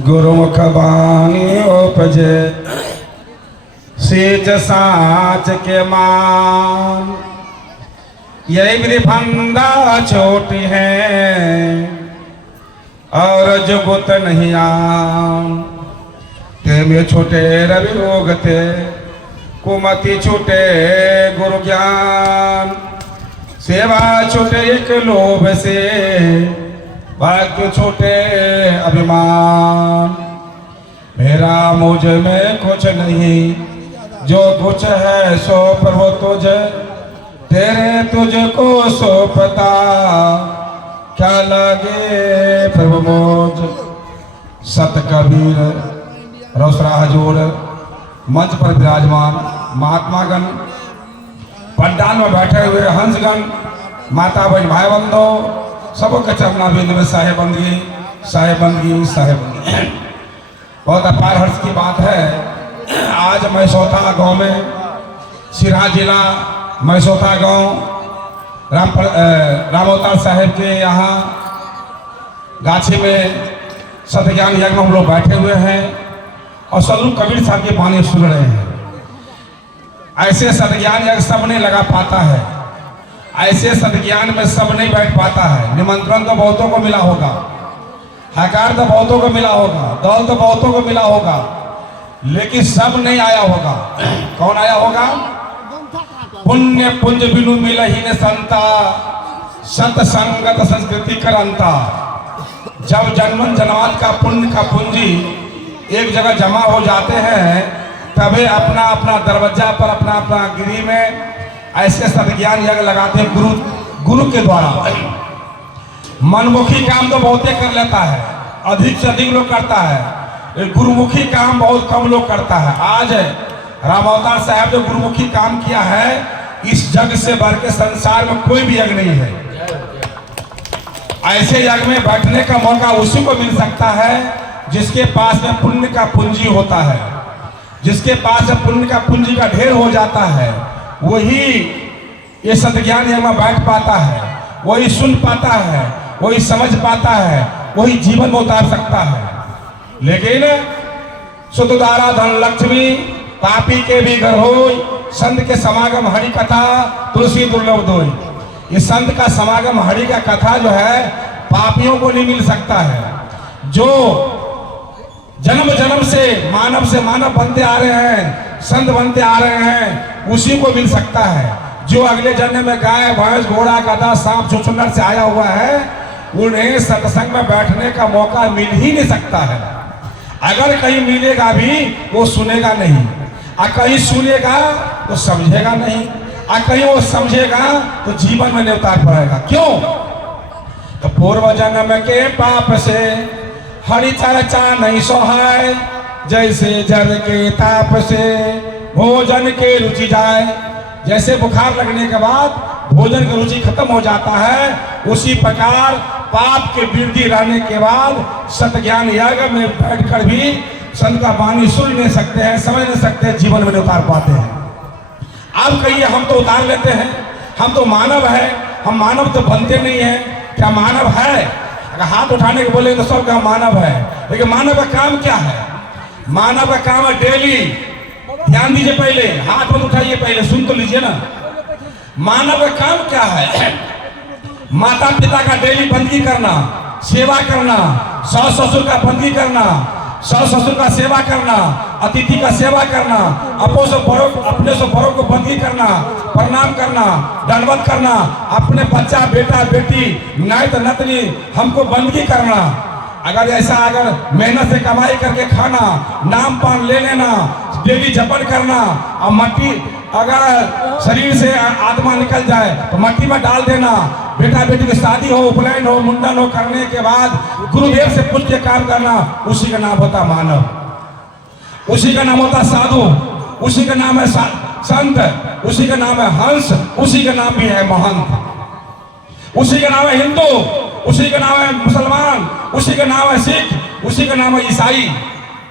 गुरुमुख बाणी उपजे सेज साच के मान, यही मेरी फंदा छोटी है और जुगुत नहीं आम। ते में छोटे रवि रोग थे, कुमति छूटे गुरु ज्ञान। सेवा छूटे एक लोभ से, भक्त छोटे अभिमान। मेरा मुझ में कुछ नहीं, जो कुछ है सो प्रभु तुझे, तेरे तुझको सौंपता। क्या लगे प्रभु मुझ। सत कबीर रोसरा हजूर मंच पर विराजमान महात्मागण, पंडाल में बैठे हुए हंसगण, माता बहन भाई बंधो, सबके चरणाबिंद में साहेबंदगी साहेबंदगी साहेबंदगी। बहुत अपार हर्ष की बात है। आज मैसौथा गांव में, सिरहा जिला मैसौथा गांव रामोतार साहेब के यहाँ गाछी में सतज्ञान यज्ञ में हम लोग बैठे हुए हैं और सल्लू कबीर साहब की वाणी सुन रहे हैं। ऐसे सतज्ञान यज्ञ सब नहीं लगा पाता है, ऐसे सतज्ञान में सब नहीं बैठ पाता है। निमंत्रण तो बहुतों को मिला होगा, हकार तो बहुतों को मिला होगा, दौल तो बहुतों को मिला होगा, लेकिन सब नहीं आया होगा। कौन आया होगा? पुण्य पुंज बिनु मिला ही ने संता, सत संगत संस्कृति करंता। जब जन्मन जन्मात का पुण्य का पूंजी एक जगह जमा हो जाते हैं, तभी अपना अपना दरवाजा पर अपना अपना गिरी में ऐसे सतज्ञान यज्ञ लगाते हैं गुरु के द्वारा। मनमुखी काम तो बहुते कर लेता है, अधिक से अधिक लोग करता है, गुरुमुखी काम बहुत कम लोग करता है। आज रामअवतार साहब जो गुरुमुखी काम किया है, इस जग से बढ़ के संसार में कोई भी यज्ञ नहीं है। ऐसे यज्ञ में बैठने का मौका उसी को मिल सकता है जिसके पास में पुण्य का पूंजी होता है, जिसके पास में पुण्य का पूंजी का ढेर हो जाता है, वही ये सतज्ञान यज्ञ में बैठ पाता है, वही सुन पाता है, वही समझ पाता है, वही जीवन में उतार सकता है। लेकिन सुतदारा धन लक्ष्मी, पापी के भी घर होई, संत के समागम हरि कथा तुलसी दुर्लभ दोई। ये संत का समागम हरि का कथा जो है पापियों को नहीं मिल सकता है। जो जन्म जन्म से मानव बनते आ रहे हैं, संत बनते आ रहे हैं, उसी को मिल सकता है। जो अगले जन्म में गाय भैंस घोड़ा गधा सांप छुछुंदर से आया हुआ है, उन्हें सत्संग में बैठने का मौका मिल ही नहीं सकता है। अगर कहीं मिलेगा भी वो सुनेगा नहीं, और कहीं सुनेगा तो समझेगा नहीं, और कहीं वो समझेगा तो जीवन में नहीं उतार पाएगा। क्यों? तो पूर्व जन्म के पाप से हरि चर्चा नहीं सोहाय, जैसे जल के ताप से भोजन के रुचि जाए। जैसे बुखार लगने के बाद भोजन की रुचि खत्म हो जाता है, उसी प्रकार पाप के वृद्धि रहने के बाद सतज्ञान यज्ञ में बैठकर भी संत का वाणी सुन नहीं सकते हैं, समझ नहीं सकते हैं, जीवन में नहीं उतार पाते हैं। आप कहिए हम तो उतार लेते हैं, हम तो मानव है, हम मानव तो बनते नहीं है। क्या मानव है? अगर हाथ उठाने के बोले तो सब का मानव है, लेकिन मानव का काम क्या है? मानव का काम है डेली, ध्यान दीजिए, पहले हाथ मत उठाइए, पहले सुन तो लीजिए ना। मानव का काम क्या है? माता पिता का डेली बंदगी करना, सेवा करना, सास ससुर का बंदगी करना, सास ससुर का सेवा करना, अतिथि का सेवा करना, अपने से बड़ों को बंदगी करना, प्रणाम करना, दंडवत करना, अपने बच्चा बेटा बेटी नायत नतनी हमको बंदगी करना। अगर ऐसा अगर मेहनत से कमाई करके खाना, नाम पान ले लेना, डेली जपन करना, और मट्टी अगर शरीर से आत्मा निकल जाए तो मट्टी में डाल देना, बेटा बेटी की शादी हो, उपनयन हो, मुंडन हो, करने के बाद गुरुदेव से पूछ के काम करना, उसी का नाम होता मानव, उसी का नाम होता साधु, उसी का नाम है संत, उसी का नाम है हंस, उसी का नाम भी है महंत, उसी का नाम है हिंदू, उसी का नाम है मुसलमान, उसी का नाम है सिख, उसी का नाम है ईसाई।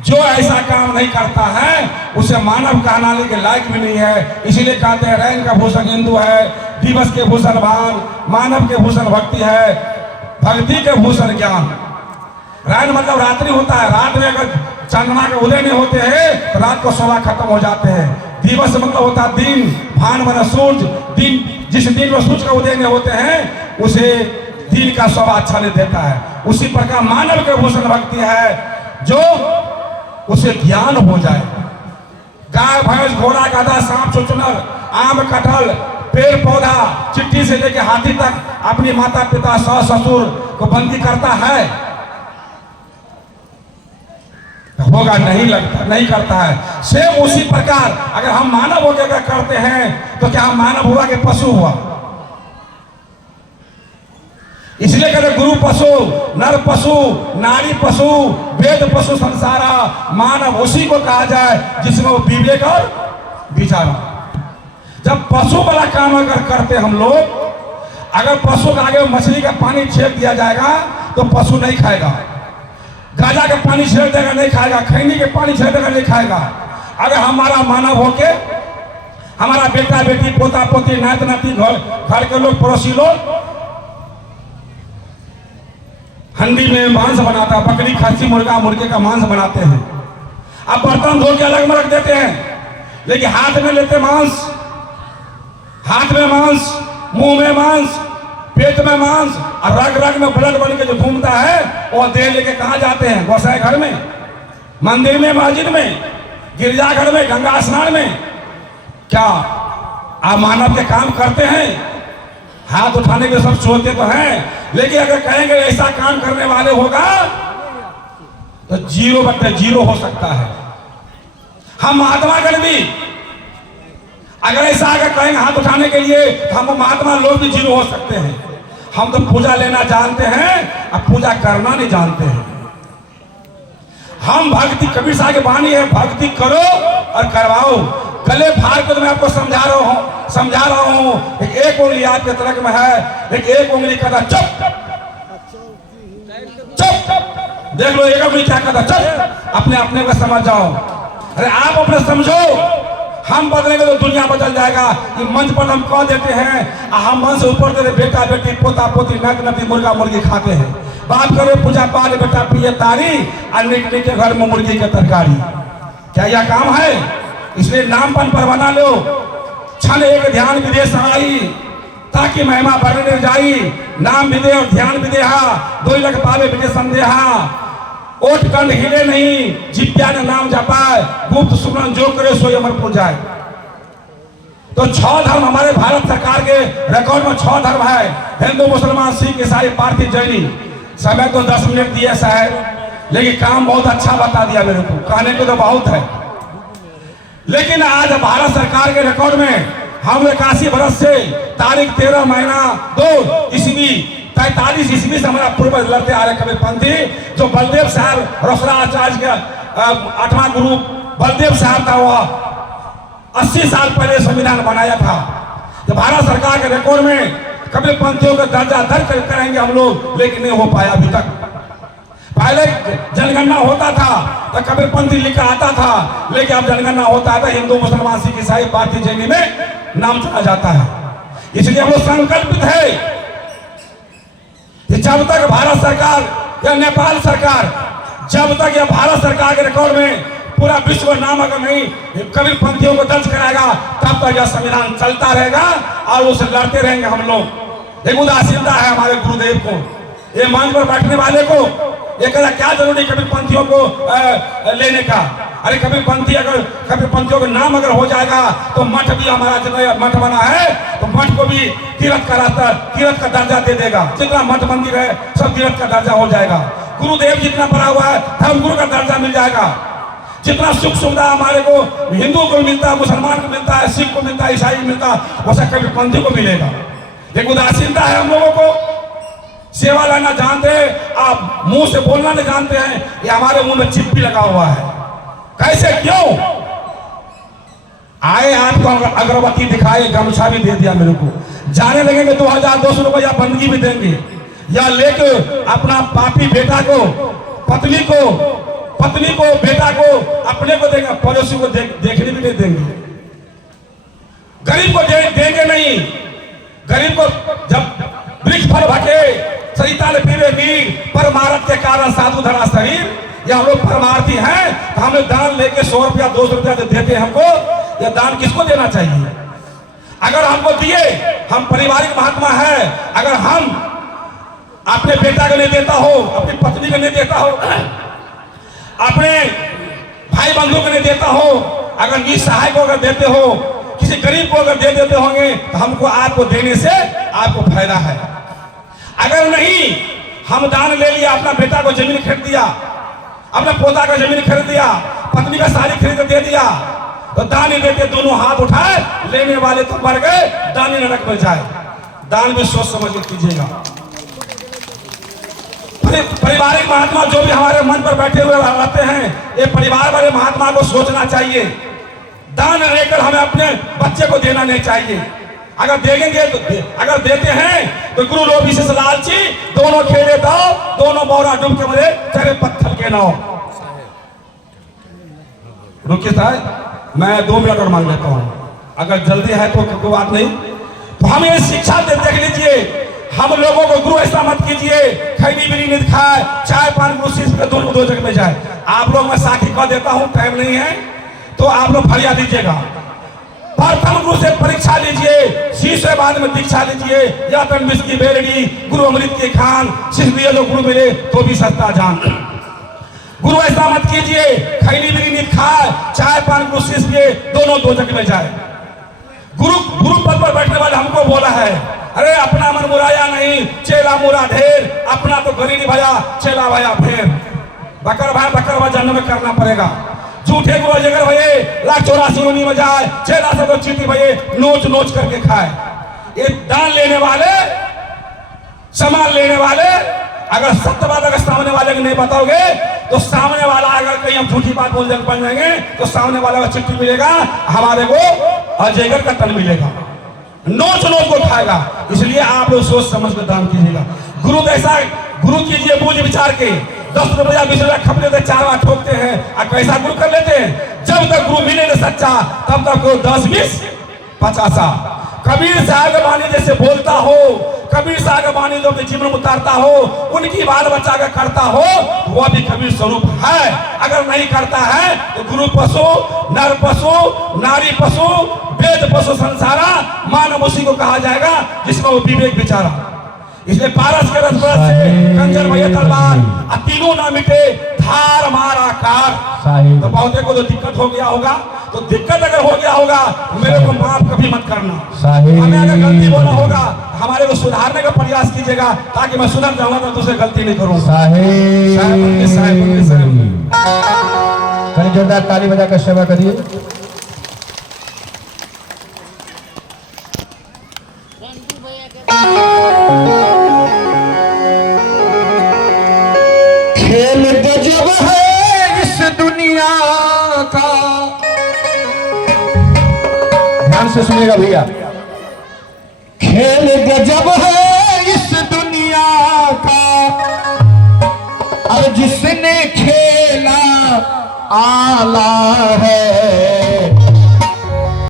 जो ऐसा काम नहीं करता है उसे मानव कहलाने के लायक भी नहीं है। इसीलिए कहते हैं रैन का भूषण हिंदू है, दिवस के भूषण भान, मानव के भूषण भक्ति है, भक्ति के भूषण ज्ञान। रात मतलब रात्रि होता है, रात में अगर चंद्रमा के उदय नहीं होते हैं तो रात को शोभा खत्म हो जाते हैं। दिवस मतलब होता है दिन, भान मतलब सूरज, दिन जिस दिन में सूरज का उदय नहीं होते हैं उसे दिन का शोभा अच्छा नहीं देता है। उसी प्रकार मानव के भूषण भक्ति है जो उसे ज्ञान हो जाए। गाय भैंस घोड़ा गधा सांप चुचुनर आम कटहल पेड़ पौधा चिट्ठी से लेकर हाथी तक अपनी माता पिता सास ससुर को बंदी करता है, होगा नहीं लगता, नहीं करता है। सेम उसी प्रकार अगर हम मानव होकर अगर करते हैं तो क्या हम मानव हुआ कि पशु हुआ? इसलिए कहते गुरु पशु, नर पशु, नारी पशु, वेद पशु संसारा, मानव उसी को कहा जाए जिसमें वो विवेक और विचार। जब पशु वाला काम अगर करते हम लोग, अगर पशु के आगे मछली का पानी छेक दिया जाएगा तो पशु नहीं खाएगा, गाजा का पानी छेक देगा नहीं खाएगा, खैनी के पानी छेक देगा नहीं खाएगा। अगर हमारा मानव होके हमारा बेटा बेटी पोता पोती नात नाती घर के लोग पड़ोसी लोग हंडी में मांस बनाता है, बकरी खस्सी मुर्गा मुर्गे का मांस बनाते हैं। अब बर्तन धो के अलग में रख देते हैं, लेकिन हाथ में लेते मांस, हाथ में मांस, मुंह में मांस, पेट में मांस और रग रग में ब्लड बन के जो घूमता है वो देह लेके कहाँ जाते हैं? गोसाई घर में, मंदिर में, मस्जिद में, गिरजाघर में, गंगा स्नान में। क्या आप मानव के काम करते हैं? हाथ उठाने के सब सोचते तो हैं, लेकिन अगर कहेंगे ऐसा काम करने वाले होगा तो 0/0 हो सकता है। हम महात्मा गांधी अगर ऐसा अगर कहेंगे हाथ उठाने के लिए तो हम महात्मा लोग भी 0 हो सकते हैं। हम तो पूजा लेना जानते हैं, अब पूजा करना नहीं जानते हैं। हम भक्ति, कबीर साहब की वाणी है, भक्ति करो और करवाओ। गले फाड़ के तो मैं आपको समझा रहा हूं। एक उंगली आपके तरफ में है, एक उंगली कहता चुप चुप, देख लो एक उंगली क्या कहता चुप, अपने अपने को समझ जाओ। अरे आप अपने समझो, हम बदलेंगे तो दुनिया बदल जाएगा। ये मंच पर हम कह देते हैं, हम मंच से ऊपर देते बेटा बेटी पोता पोती नात नाती मुर्गा मुर्गी खाते हैं। बात करो पूजा पाठ बेटा पिए तारी और निक के घर में मुर्गी की तरकारी, क्या यह काम है? इसलिए नामपन पर बना लो, क्षण एक ध्यान विदेश आई ताकि महिमा बढ़ने जाई। नाम विदे और ध्यान विदेहा, 2 लख पावे विदे संदेहा। ओठ कंठ हिले नहीं, जिप्या ने नाम जपाए, गुप्त सुमरन जो करे सो अमरपुर जाए। तो 6 धर्म हमारे भारत सरकार के रिकॉर्ड में 6 धर्म है, हिंदू मुसलमान सिख ईसाई पारसी जैनी। समय तो 10 मिनट दिए साहब, लेकिन काम बहुत अच्छा बता दिया मेरे को, कहने को तो बहुत है। लेकिन आज भारत सरकार के रिकॉर्ड में हम 81 वर्ष से तारीख 13 महीना 2 ईस्वी 43 ईस्वी से हमारा पूर्वज लड़ते आ रहे कबीरपंथी, जो बलदेव साहब रोसड़ा आचार्य के 8वां गुरु बलदेव साहब था, वह 80 साल पहले संविधान बनाया था। तो भारत सरकार के रिकॉर्ड में कबीरपंथियों का दर्जा दर्ज करेंगे हम लोग, लेकिन नहीं हो पाया अभी तक। पहले जनगणना होता था तो कबीरपंथी लिखा आता था, लेकिन अब जनगणना होता है तो हिंदू मुसलमान सिख ईसाई पारसी जैनी में नाम चला जाता है। इसलिए हम लोग संकल्पित है कि जब तक भारत सरकार या नेपाल सरकार, जब तक यह भारत सरकार के रिकॉर्ड में पूरा विश्व नाम अगर नहीं कबीरपंथियों को दर्ज कराएगा, तब तक यह संविधान चलता रहेगा और उसे लड़ते रहेंगे हम लोग। एक उदासीनता है हमारे गुरुदेव को, ये मंच पर बैठने वाले को ये कहना क्या जरूरी कबीरपंथियों को लेने का? अरे कबीरपंथी अगर कबीरपंथियों का नाम अगर हो जाएगा तो मठ भी हमारा जितना मठ बना है तो मठ को भी तीर्थ का दर्जा दे देगा। जितना मठ मंदिर है सब तीर्थ का दर्जा हो जाएगा। गुरुदेव जितना बना हुआ है धर्मगुरु का दर्जा मिल जाएगा। जितना सुख सुविधा हमारे को हिंदू को मिलता है, मुसलमान को मिलता है, सिख को मिलता है, ईसाई को मिलता है, वैसा कबीरपंथी को मिलेगा। एक उदासीनता है हम लोगों को, सेवा लेना जानते हैं, आप मुंह से बोलना नहीं जानते हैं। ये हमारे मुंह में चिप भी लगा हुआ है। कैसे क्यों? आए आपको अगरबत्ती दिखाए, गमछा भी दे दिया मेरे को, जाने लगेंगे 2200 रुपया बंदगी भी देंगे, या लेके अपना पापी बेटा को पत्नी को बेटा को अपने को देंगे, पड़ोसी को देखने भी नहीं देंगे, गरीब को देंगे नहीं। गरीब को जब वृक्ष फल भटे सरिता ने पीवे नीर, परमारथ के कारण साधु धरा शरीर। या हम लोग परमार्थी हैं तो हम लोग दान लेके 100 रुपया 200 रुपया देते हैं हमको, या दान किसको देना चाहिए? अगर हमको दिए, हम पारिवारिक महात्मा है, अगर हम अपने बेटा को नहीं देता हो, अपनी पत्नी को नहीं देता हो, अपने भाई बंधु को नहीं देता हो, अगर निसहाय को अगर देते हो, किसी गरीब को अगर दे देते होंगे तो हमको आपको देने से आपको फायदा है। अगर नहीं, हम दान ले लिया, अपना बेटा को जमीन खरीद दिया, अपना पोता का जमीन खरीद दिया, पत्नी का साड़ी खरीद कर दे दिया, तो दान ही देते दोनों हाथ उठाए, लेने वाले तो मर गए, दान ही नरक में जाए। दान भी सोच समझ के कीजिएगा। पारिवारिक महात्मा जो भी हमारे मन पर बैठे हुए रहते हैं, ये परिवार वाले महात्मा को सोचना चाहिए। दान लेकर हमें अपने बच्चे को देना नहीं चाहिए। अगर देंगे तो अगर देते हैं तो गुरु लोभी से लालची, दोनों खेले दाव, दोनों बौरा डूब के मरे, चरे पत्थर के नाव। रुकिए साहब, मैं 2 मिनट और मांग लेता हूं, अगर जल्दी है तो कोई बात नहीं। तो हमें शिक्षा देख लीजिए, हम लोगों को गुरु ऐसा मत कीजिए खैनी बीड़ी नहीं खाए, चाय पान गुरु शिष्य दोनों 2 जगह में जाए। आप लोग मैं साथी कह देता हूं, टाइम नहीं है तो आप लोग फरियाद दीजिएगा। प्रथम गुरु से परीक्षा लीजिए, शिष्य बाद में दीक्षा लीजिए। या तो मिस की बेलड़ी, गुरु अमृत के खान, शिष्य लोग गुरु मिले तो भी सस्ता जान। गुरु ऐसा मत कीजिए खैनी बीड़ी नहीं खाए, चाय पान गुरु शिष्य दोनों 2 जगह में जाए। गुरु पद पर बैठने वाले हमको बोला है, अरे अपना मन मुराया नहीं, चेला मुरा ढेर, अपना तो गरीब भया, चेला भया फेर। बकर भाई जन्म में करना पड़ेगा। झूठे गुरु जगर भये, 184 में जाए, चेला से तो चीटी भये, नोच नोच करके खाए। ये दान लेने वाले, सामान लेने वाले, अगर सत्य बात अगर सामने वाले को नहीं बताओगे तो सामने वाला अगर कहीं हम झूठी बात बोल बन जाएंगे तो सामने वाला का चिट्ठी मिलेगा, हमारे को अजयगर का तन मिलेगा, नोच नोच को खाएगा। इसलिए आप लोग सोच समझ कर दान कीजिएगा। गुरु कैसा गुरु कीजिए बूझ विचार के। 10 रुपया 20 रुपया खप लेते, 4 बार ठोकते हैं और कैसा गुरु कर लेते हैं। जब तक गुरु मिले न सच्चा तब तक वो 10 20 50। कबीर साहब वाणी जैसे बोलता हो, कबीर साहब वाणी जो अपने जीवन में उतारता हो, उनकी बाल बच्चा का करता हो, वह भी कबीर स्वरूप है। अगर नहीं करता है तो गुरु पशु, नर पशु, नारी पशु, वेद पशु संसारा, मानव उसी को कहा जाएगा जिसमें वो विवेक विचारा। इसलिए पारस के रस से कंजर भैया तलवार, तीनों ना मिटे धार मारा कार। तो बहुते को तो दिक्कत हो गया होगा, तो दिक्कत अगर हो गया होगा मेरे को माफ कभी मत करना। हमें अगर गलती बोला होगा हमारे को सुधारने का प्रयास कीजिएगा, ताकि मैं सुधर जाऊंगा तो दूसरे गलती नहीं करूंगा। कहीं जोरदार ताली बजाकर सेवा करिए। खेल गजब है इस दुनिया का, ध्यान से सुनिएगा भैया। खेल गजब है इस दुनिया का, अब जिसने खेला आला है।